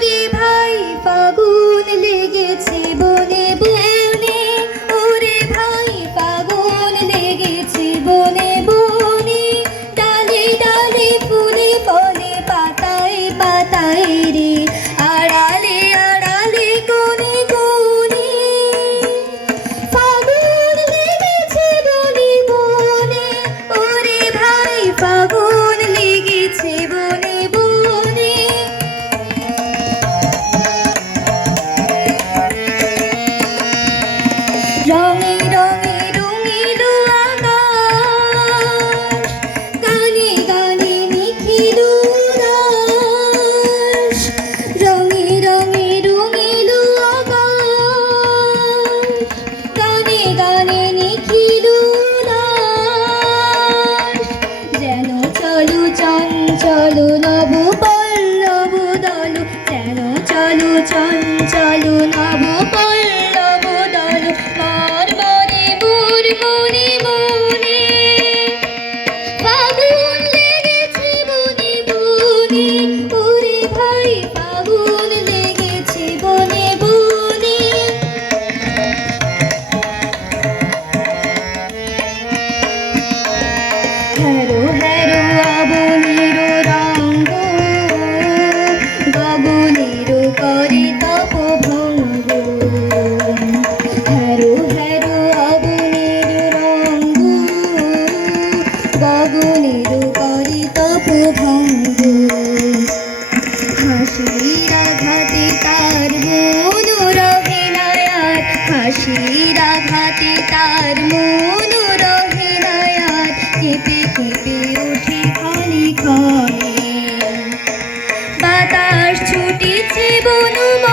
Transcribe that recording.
beauty. হাসির আঘাতে তার মন রহে নয়াত কেঁপে কেঁপে উঠে ক্ষণে ক্ষণে। বাতাস ছুটেছে বনুমা